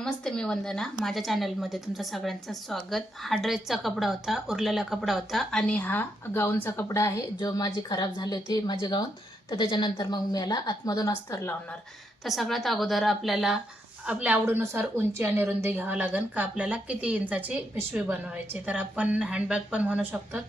नमस्ते मी वंदना. माझ्या चॅनलमध्ये तुमचं सगळ्यांचं स्वागत. हा ड्रेसचा कपडा होता उरलेला कपडा होता आणि हा गाऊनचा कपडा आहे. जो माझी खराब झाली होती माझी गाऊन तर त्याच्यानंतर मग मी याला आतमधून अस्तर लावणार. तर सगळ्यात अगोदर आपल्याला आपल्या आवडीनुसार उंची आणि रुंदी घ्यावं लागेल का आपल्याला किती इंचाची पिशवी बनवायची. तर आपण हँडबॅग पण म्हणू शकतो.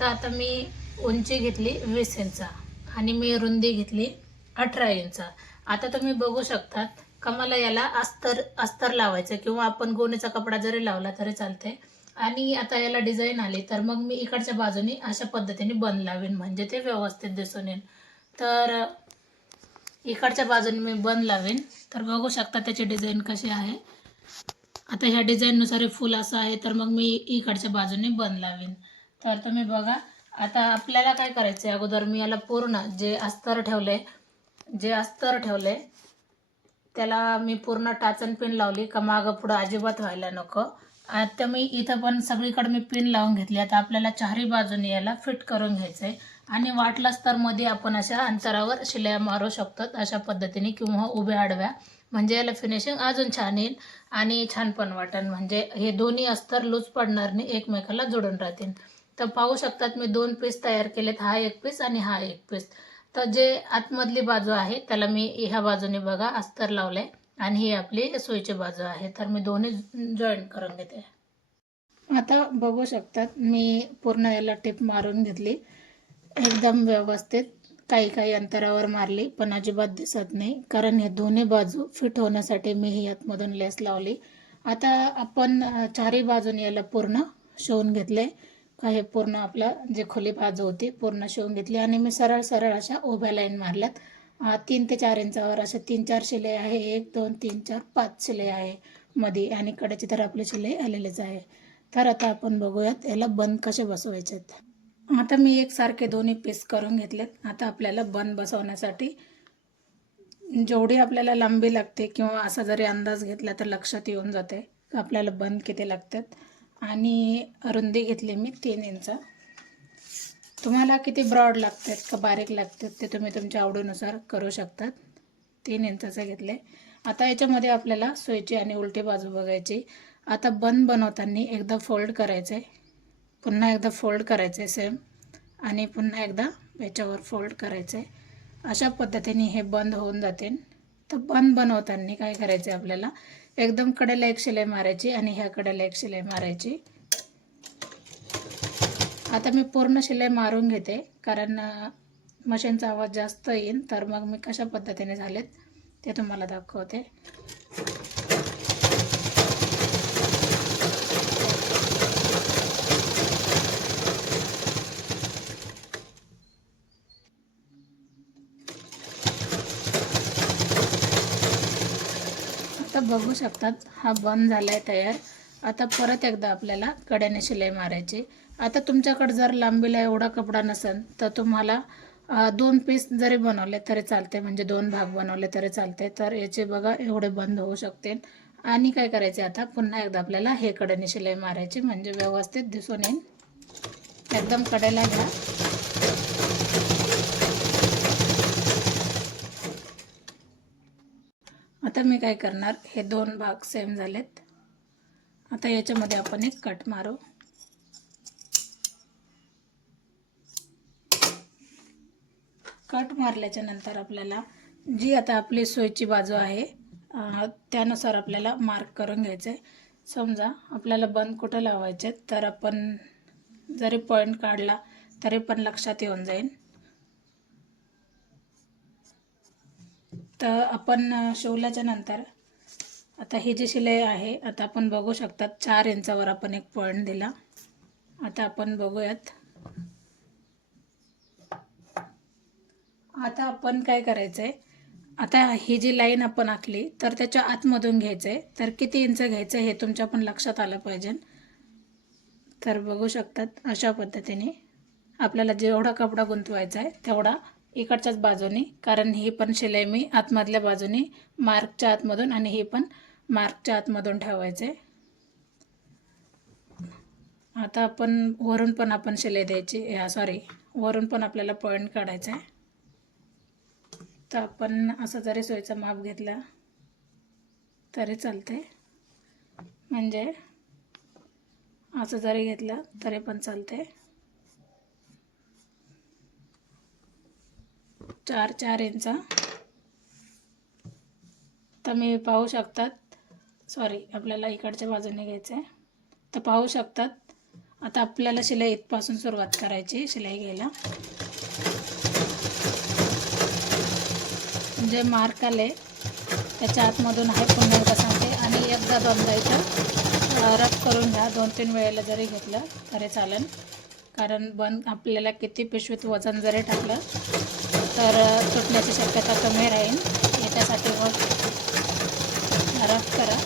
तर आता मी उंची घेतली वीस इंचा आणि मी रुंदी घेतली अठरा इंचा. आता तुम्ही बघू शकतात का मला याला अस्तर अस्तर लावायचं किंवा आपण गोणीचा कपडा जरी लावला तरी चालते आणि आता याला डिझाईन आली तर मग मी इकडच्या बाजूने अशा पद्धतीने बंद लावेन म्हणजे ते व्यवस्थित दिसून येईल. तर इकडच्या बाजूने मी बंद लावेन. तर बघू शकता त्याची डिझाईन कशी आहे. आता ह्या डिझाईननुसार फुल असं आहे तर मग मी इकडच्या बाजूने बंद लावेन. तर तुम्ही बघा आता आपल्याला काय करायचं आहे अगोदर मी याला पूर्ण जे अस्तर ठेवले जे अस्तर ठेवले त्याला मी पूर्ण टाचन पिन लावली का मागं पुढं अजिबात व्हायला नको. आता मी इथं पण सगळीकडे मी पिन लावून घेतली. आता आपल्याला चारही बाजूने याला फिट करून घ्यायचं आहे आणि वाटलाच तर मध्ये आपण अशा अंतरावर शिल्या मारू शकतो अशा पद्धतीने किंवा उभ्या आडव्या. म्हणजे याला फिनिशिंग अजून छान येईल आणि छान पण वाटेल. म्हणजे हे दोन्ही अस्तर लूज पडणार नाही एकमेकाला जोडून राहतील. तर पाहू शकतात मी दोन पीस तयार केलेत. हा एक पीस आणि हा एक पीस तर जे आतमधली बाजू आहे त्याला मी ह्या बाजूने बघा अस्तर लावलंय आणि ही आपली सोयीची बाजू आहे. तर मी दोन्ही जॉईन करून घेते. आता बघू शकतात मी पूर्ण याला टिप मारून घेतली. एकदम व्यवस्थित काही काही अंतरावर मारली पण अजिबात दिसत नाही कारण हे दोन्ही बाजू फिट होण्यासाठी मी ही आतमधून लेस लावली. आता आपण चारही बाजूने याला पूर्ण शिवून घेतले. का हे पूर्ण आपलं जे खुली बाजू होती पूर्ण शिवून घेतली. आणि मी सरळ सरळ अशा उभ्या लाईन मारल्यात. तीन ते चार इंचावर अशा तीन चार शिलाई आहे. एक दोन तीन चार पाच शिलाई आहे मध्ये आणि कडेची तर आपली शिलाई आलेलीच आहे. तर आता आपण बघूयात याला बंद कसे बसवायचे आहेत आता मी एकसारखे दोन्ही पीस करून घेतलेत. आता आपल्याला बंद बसवण्यासाठी जेवढी आपल्याला लांबी लागते किंवा असा जरी अंदाज घेतला तर लक्षात येऊन जाते. आपल्याला बंद किती लागतात? आणि रुंदी घेतली मी तीन इंच. तुम्हाला किती ब्रॉड लागतात का बारीक लागतात ते तुम्ही तुमच्या आवडीनुसार करू शकतात. तीन इंचाचं घेतले. आता याच्यामध्ये आपल्याला सोयची आणि उलटी बाजू बघायची. आता बंद बनवताना एकदा फोल्ड करायचं. आहे पुन्हा एकदा फोल्ड करायचं आहे सेम आणि पुन्हा एकदा याच्यावर फोल्ड करायचं. आहे अशा पद्धतीने हे बंद होऊन जाते. तर बंद बनवताना काय करायचं आहे आपल्याला? एकदम कडेला एक शिलाई मारायची आणि ह्या कडेला एक शिलाई मारायची. आता मी पूर्ण शिलाई मारून घेते कारण मशीनचा आवाज जास्त येईल तर मग मी कशा पद्धतीने झालेत ते तुम्हाला दाखवते. बघू शकतात. हा बंद झाला आहे तयार. आता परत एकदा आपल्याला कड्याने शिलाई मारायची. आता तुमच्याकडे जर लांबीला एवढा कपडा नसेल तर तुम्हाला दोन पीस जरी बनवले तरी चालते म्हणजे दोन भाग बनवले तरी चालते तर याचे बघा एवढे बंद होऊ शकते. आणि काय करायचे आता? पुन्हा एकदा आपल्याला हे कड्याने शिलाई मारायची. म्हणजे व्यवस्थित दिसून येईल. एकदम कडेला घ्या. आता मी काय करणार? हे दोन भाग सेम झालेत. आता याच्यामध्ये आपण एक कट मारू. कट मारल्याच्या नंतर आपल्याला जी आता आपली सोयची बाजू आहे त्यानुसार आपल्याला मार्क करून घ्यायचं. आहे समजा आपल्याला बंद कुठं लावायचे तर आपण जरी पॉईंट काढला तरी पण लक्षात येऊन जाईल. तर आपण शिवल्याच्या नंतर आता ही जी शिलाई आहे आता आपण बघू शकतात चार इंचावर आपण एक पॉईंट दिला. आता आपण बघूयात. आता आपण काय करायचं आहे आता ही जी लाईन आपण आखली तर त्याच्या आतमधून घ्यायचं आहे तर किती इंच घ्यायचं हे तुमच्या पण लक्षात आलं पाहिजे. तर बघू शकतात अशा पद्धतीने आपल्याला जेवढा कपडा गुंतवायचा आहे तेवढा इकडच्याच बाजूने. कारण ही पण शिलाई मी आतमधल्या बाजूने मार्कच्या आतमधून आणि ही पण मार्कच्या आतमधून ठेवायचे. आता आपण वरून पण आपण शिलाई द्यायची. सॉरी वरून पण आपल्याला पॉईंट काढायचा आहे. तर आपण असं जरी सोयीचा माप घेतला तरी चालते म्हणजे असं जरी घेतलं तरी पण चालते चार चार इंचा तर मी पाहू शकतात. सॉरी आपल्याला इकडच्या बाजूने घ्यायचं आहे तर पाहू शकतात. आता आपल्याला शिलाई इथपासून सुरुवात करायची शिलाई घ्यायला. जे मार्क आले त्याच्या आतमधून आहे पुन्हा एकदा सांगते. आणि एकदा दोनदा इथं रफ करून घ्या. दोन तीन वेळेला जरी घेतलं तरी चालेल. कारण बन आपल्याला किती पिशवीत वजन जरी टाकलं तर तुटण्याची शक्यता कमी राहील. याच्यासाठी मग रफ करा.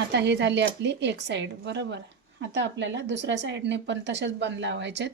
आता ही झाली आपली एक साईड बरोबर? आता आपल्याला दुसऱ्या साईडने पण तसेच बंद लावायचेत.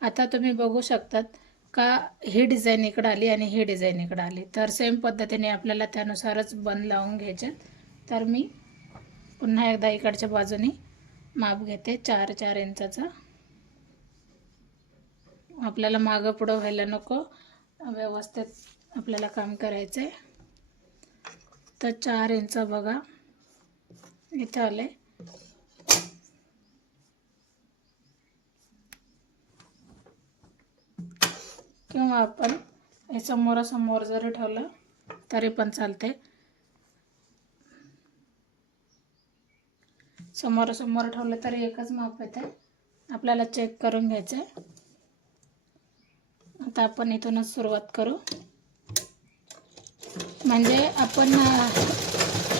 आता तुम्ही बघू शकतात का ही डिझाईन इकडं आली आणि ही डिझाईन इकडं आली. तर सेम पद्धतीने आपल्याला त्यानुसारच बंद लावून घ्यायचे. तर मी पुन्हा एकदा इकडच्या बाजूने माप घेते. चार चार इंचाचं. आपल्याला मागं पुढं व्हायला नको. व्यवस्थित आपल्याला काम करायचं आहे तर चार इंच बघा. इथं आले किंवा आपण हे समोरासमोर जरी ठेवलं तरी पण चालते समोरासमोर ठेवलं तरी एकच माप येते आपल्याला चेक करून घ्यायचं आहे आता आपण इथूनच सुरुवात करू. म्हणजे आपण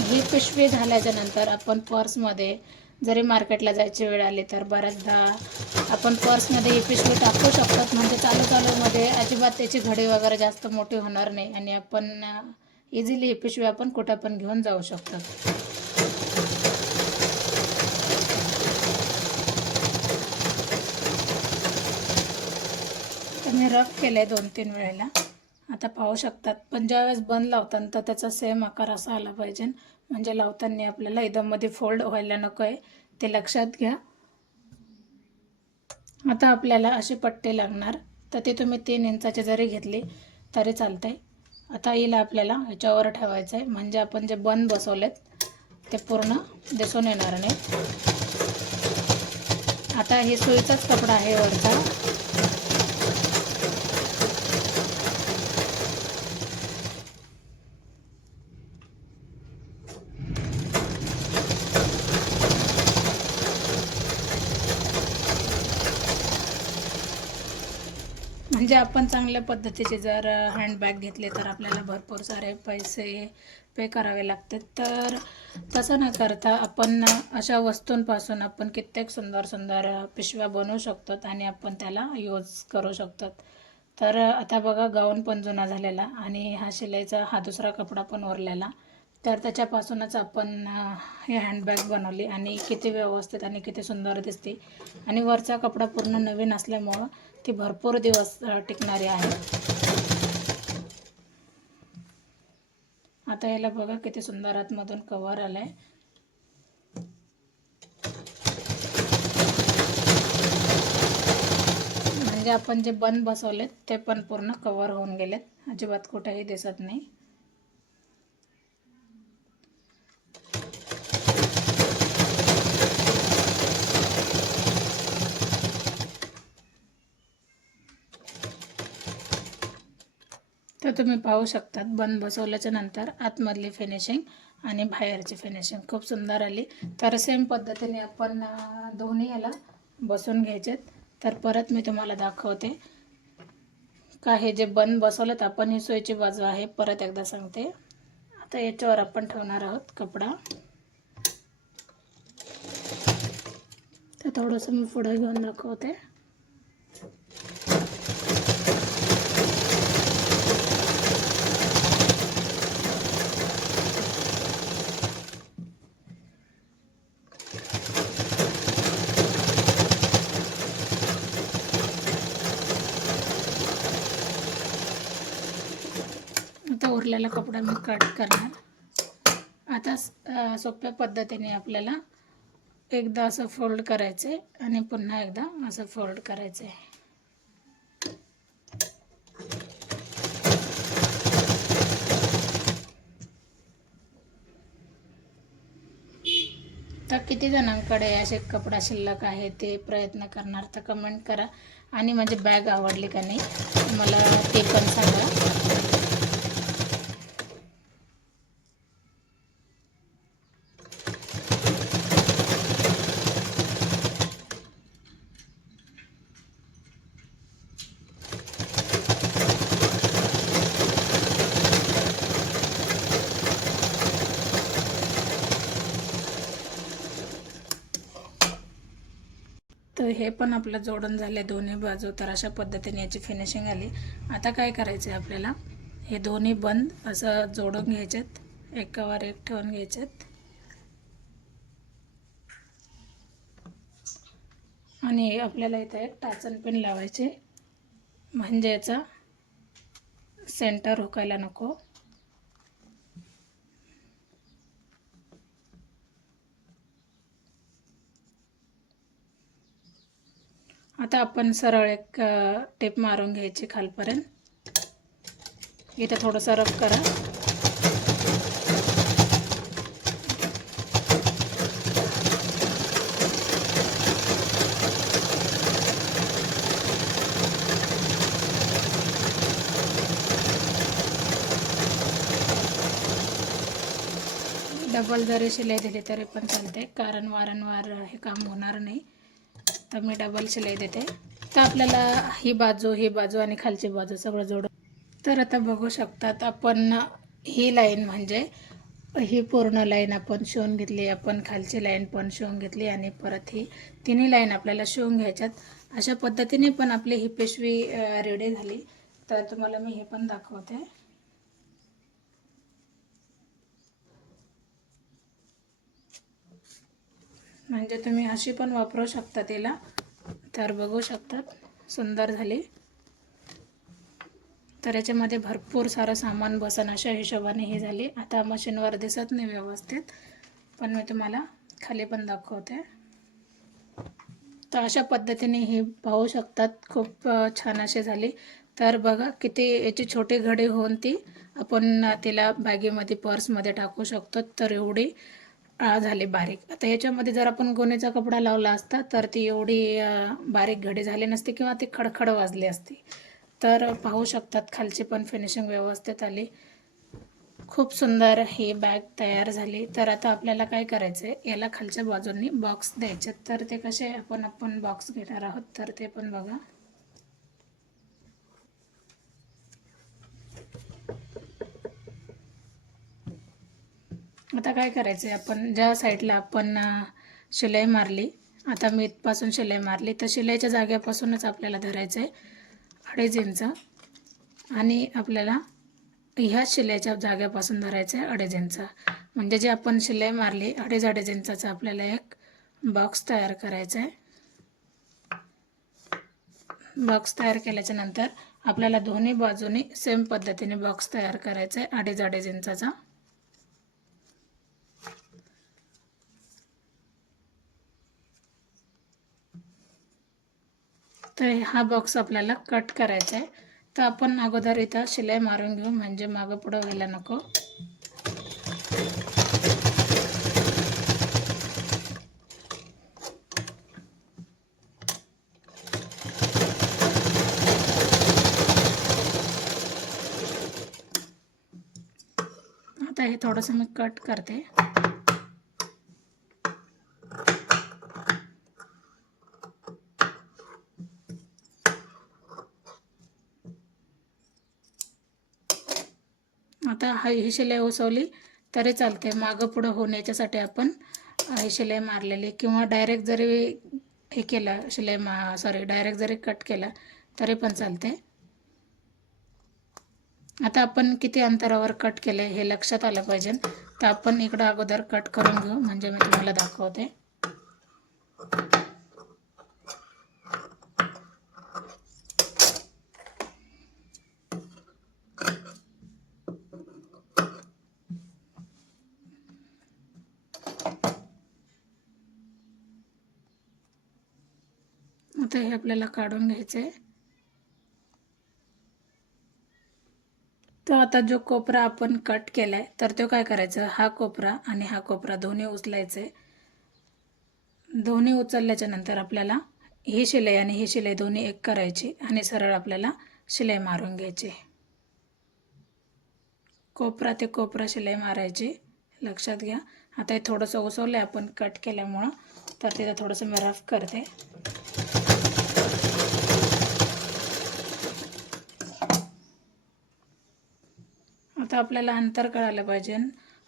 ही पिशवी झाल्याच्यानंतर आपण पर्समध्ये जरी मार्केटला जायची वेळ आली तर बऱ्याचदा आपण पर्समध्ये ही पिशवी टाकू शकतात म्हणजे चालू चालूमध्ये अजिबात त्याची घडी वगैरे जास्त मोठी होणार नाही आणि आपण इझिली ही पिशवी आपण कुठं पण घेऊन जाऊ शकतो. मी रफ केलं आहे दोन तीन वेळेला. आता पाहू शकतात. पण ज्यावेळेस बंद लावताना तर त्याचा सेम आकार असा आला पाहिजे. म्हणजे लावताना आपल्याला एकदममध्ये फोल्ड व्हायला नको आहे ते लक्षात घ्या. आता आपल्याला असे पट्टे लागणार. तर ते तुम्ही तीन इंचाचे जरी घेतले तरी चालतं आहे आता हिला आपल्याला ह्याच्यावर ठेवायचं आहे म्हणजे आपण जे बंद बसवलेत ते पूर्ण दिसून येणार नाही. आता हे सुईचाच कपडा आहे वरचा. म्हणजे आपण चांगल्या पद्धतीचे जर हँडबॅग घेतले तर आपल्याला भरपूर सारे पैसे पे करावे लागतात. तर तसं न करता आपण अशा वस्तूंपासून आपण कित्येक सुंदर सुंदर पिशव्या बनवू शकतो आणि आपण त्याला यूज करू शकतो. तर आता बघा गाऊन पण जुना झालेला आणि हा शिलाईचा हा दुसरा कपडा पण उरलेला तर त्याच्यापासूनच आपण हे हँडबॅग बनवली आणि किती व्यवस्थित आणि किती सुंदर दिसते. आणि वरचा कपडा पूर्ण नवीन असल्यामुळं ती भरपूर दिवस टिकणारी आहे. आता याला बघा किती सुंदर आतमधून कवर आलाय. म्हणजे आपण जे बंद बसवलेत ते पण पूर्ण कवर होऊन गेलेत. अजिबात कुठेही दिसत नाही. तुम्ही पाहू शकतात बंद बसवल्याच्या नंतर आतमधली फिनिशिंग आणि बाहेरची फिनिशिंग खूप सुंदर आली. तर सेम पद्धतीने आपण दोन्ही याला बसून घ्यायचेत. तर परत मी तुम्हाला दाखवते. का हे जे बंद बसवलेत आपण ही सोयीची बाजू आहे. परत एकदा सांगते. आता याच्यावर आपण ठेवणार आहोत कपडा. तर थोडंसं मी पुढे घेऊन दाखवते. आता कपडा मी कट करणार. आता सोप्या पद्धतीने आपल्याला एकदा असं फोल्ड करायचं आहे आणि पुन्हा एकदा असं फोल्ड करायचं. आहे तर किती जणांकडे असे कपडा शिल्लक आहे ते प्रयत्न करणार तर कमेंट करा. आणि माझी बॅग आवडली का नाही मला ते पण सांगा. तर हे पण आपलं जोडून झाले दोन्ही बाजू. तर अशा पद्धतीने याची फिनिशिंग आली. आता काय करायचं आहे आपल्याला? हे दोन्ही बंद. असं जोडून घ्यायचेत. एकावर एक ठेवून घ्यायचेत. आणि आपल्याला इथं एक टाचन पिन लावायचे. म्हणजे याचा सेंटर हुकायला नको. आता आपण सरळ एक टेप मारून घ्यायची खालपर्यंत. इथं थोडंसं रफ करा. डबल जरी शिलाई दिली तरी पण चालते कारण वारंवार हे काम होणार नाही. तर मी डबल शिलाई देते. तर आपल्याला ही बाजू ही बाजू आणि खालची बाजू सगळं जोड. तर आता बघू शकतात आपण ही लाईन म्हणजे ही पूर्ण लाईन आपण शिवून घेतली आपण खालची लाईन पण शिवून घेतली आणि परत ही तिन्ही लाईन आपल्याला शिवून घ्यायच्यात. अशा पद्धतीने पण आपली ही पिशवी रेडी झाली. तर तुम्हाला मी हे पण दाखवते. म्हणजे तुम्ही अशी पण वापरू शकता तिला. तर बघू शकतात. सुंदर झाली. तर याच्यामध्ये भरपूर सारं सामान बसन अशा हिशोबाने ही झाली. आता मशीनवर दिसत नाही व्यवस्थित पण मी तुम्हाला खाली पण दाखवते. तर अशा पद्धतीने ही पाहू शकतात. खूप छान अशी झाली. तर बघा किती याची छोटी घडी होऊन ती आपण तिला बॅगेमध्ये पर्समध्ये टाकू शकतो. तर एवढी झाली बारीक. आता याच्यामध्ये जर आपण गोण्याचा कपडा लावला असता तर ती एवढी बारीक घडी झाली नसती किंवा ती खडखड वाजली असती. तर पाहू शकतात खालची पण फिनिशिंग व्यवस्थित आली. खूप सुंदर ही बॅग तयार झाली. तर आता आपल्याला काय करायचं आहे याला खालच्या बाजूंनी बॉक्स द्यायचे. तर ते कसे आपण आपण बॉक्स घेणार आहोत तर ते पण बघा. आता काय करायचं आहे आपण ज्या साईडला आपण शिलाई मारली आता मी इथपासून शिलाई मारली तर शिलाईच्या जागेपासूनच आपल्याला धरायचं आहे अडीच इंच आणि आपल्याला ह्या शिलाईच्या जाग्यापासून धरायचं आहे अडीच इंच म्हणजे जे आपण शिलाई मारली अडीच अडीच इंचाचा आपल्याला एक बॉक्स तयार करायचा आहे बॉक्स तयार केल्याच्यानंतर आपल्याला दोन्ही बाजूनी सेम पद्धतीने बॉक्स तयार करायचा आहे अडीच अडीच इंचाचा तर हा बॉक्स आपल्याला कट करायचा आहे. तर आपण अगोदर इथं शिलाई मारून घेऊ म्हणजे मागं पुढं व्हायला नको. आता हे थोडंसं मी कट करते आता हा ही शिलाई उसवली तरी चालते मागं पुढं होण्याच्यासाठी आपण ही शिलाई मारलेली. किंवा डायरेक्ट जरी हे केलं शिलाई मा सॉरी डायरेक्ट जरी कट केला तरी पण चालते आता आपण किती अंतरावर कट केलं हे लक्षात आलं पाहिजे. तर आपण इकडं अगोदर कट करून घेऊ. म्हणजे मी तुम्हाला दाखवते. आता हे आपल्याला काढून घ्यायचं. आहे तर आता जो कोपरा आपण कट केला आहे तर तो काय करायचा? हा कोपरा आणि हा कोपरा दोन्ही उचलायचे. दोन्ही उचलल्याच्या नंतर आपल्याला ही शिलाई आणि ही शिलाई दोन्ही एक करायची आणि सरळ आपल्याला शिलाई मारून घ्यायची. कोपरा ते कोपरा शिलाई मारायची. लक्षात घ्या. आता हे थोडंसं उसवलं आहे आपण कट केल्यामुळं तर तिथं थोडंसं मी रफ करते. आता आपल्याला अंतर कळालं पाहिजे.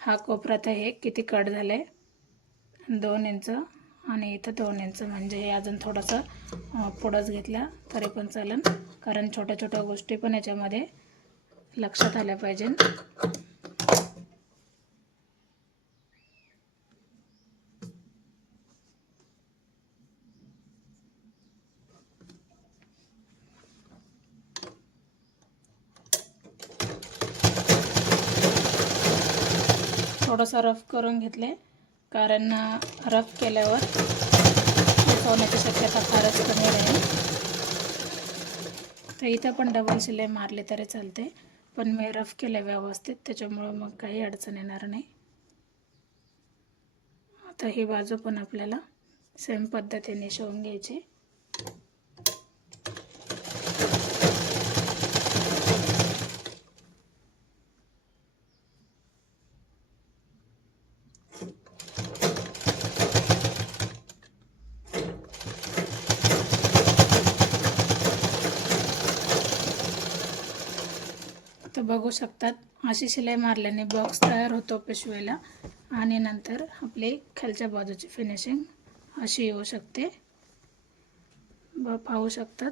हा कोपरा तर हे किती कट झालं? आहे दोन इंच आणि इथं दोन इंच. म्हणजे हे अजून थोडंसं पुढंच घेतलं तरी पण चालेल कारण छोट्या छोट्या गोष्टी पण याच्यामध्ये लक्षात आल्या पाहिजे थोडासा रफ करून घेतले. कारण रफ केल्यावर होण्याची शक्यता फारच कमी राहील. तर इथं पण डबल शिलाई मारली तरी चालते. पण मी रफ केलं व्यवस्थित. त्याच्यामुळं मग काही अडचण येणार नाही. आता ही बाजू पण आपल्याला सेम पद्धतीने शिवून घ्यायची. तर बघू शकतात. अशी शिलाई मारल्याने बॉक्स तयार होतो पिशवीला आणि नंतर आपली खालच्या बाजूची फिनिशिंग अशी येऊ शकते. ब पाहू शकतात.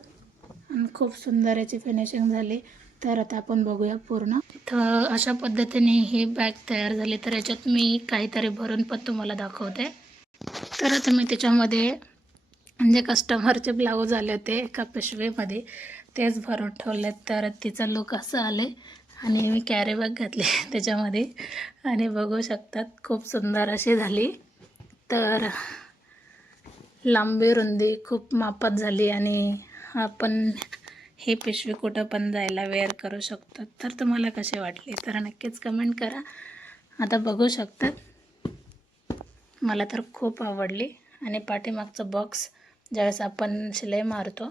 आणि खूप सुंदर याची फिनिशिंग झाली. तर आता आपण बघूया पूर्ण. तर अशा पद्धतीने ही बॅग तयार झाली. तर याच्यात मी काहीतरी भरून पण तुम्हाला दाखवते. तर आता मी त्याच्यामध्ये म्हणजे कस्टमरचे ब्लाऊज आले होते एका पिशवीमध्ये तेच भरून ठेवले तर तिचा लुक असं आले आणि मी कॅरेबॅग घातले घातली त्याच्यामध्ये. आणि बघू शकतात खूप सुंदर अशी झाली. तर लांबी रुंदी खूप मापात झाली आणि आपण ही पिशवी कुठं पण जायला वेअर करू शकतो. तर तुम्हाला कसे वाटले? तर नक्कीच कमेंट करा. आता बघू शकतात मला तर खूप आवडली. आणि पाठीमागचं बॉक्स ज्यावेळेस आपण शिलाई मारतो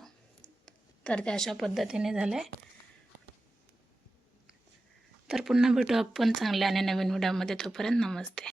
तर ते अशा पद्धतीने झालं आहे तर पुन्हा भेटू आपण चांगल्या आणि नवीन व्हिडिओमध्ये. तोपर्यंत नमस्ते.